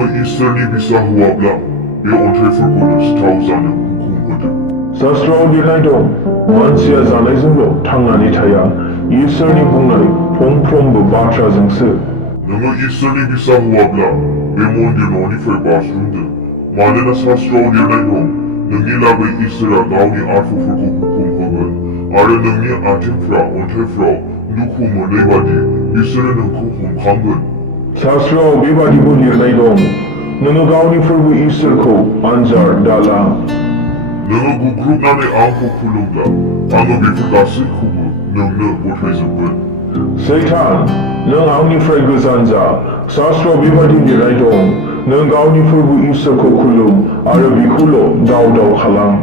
नोङो इसोरनि बिसा होआब्ला बे अन्थाइफोरखौनो सिथाव जानो हुकुम होदो। शास्त्रआव लिरनाय दं, मानसिया जानायजोंल' थांनानै थाया, इसोरनि बुंनाय फंफ्रोमबो बाथ्राजोंसो। नोङो इसोरनि बिसा होआब्ला बे मन्दिर न'निफ्राय बाज्रुमदो, मानोना शास्त्रआव लिरनाय दं, नोंनि लागै इसोरा गावनि आथुफोरखौ हुकुम होगोन आरो नोंनि आथिंफ्रा अन्थाइफ्राव दुखु मोनै बादि बिसोरो नोंखौ हमखांगोन। शास्त्रआव बेबादिबो लिरनाय दं, नोङो गावनि फोरबो इसोरखौ आनजार्ट दाला। नोङो गुग्रुबनानै आंखौ खुलुमब्ला आङो बेफोर गासैखौबो नोंनो गथायजोबगोन। सैतान, नों आंनिफ्राय गोजान जा। शास्त्रआव बेबादि लिरनाय दं, नों गावनि फोरबो इसोरखौ खुलुम आरो बिखौल' दाव दाव खालाम।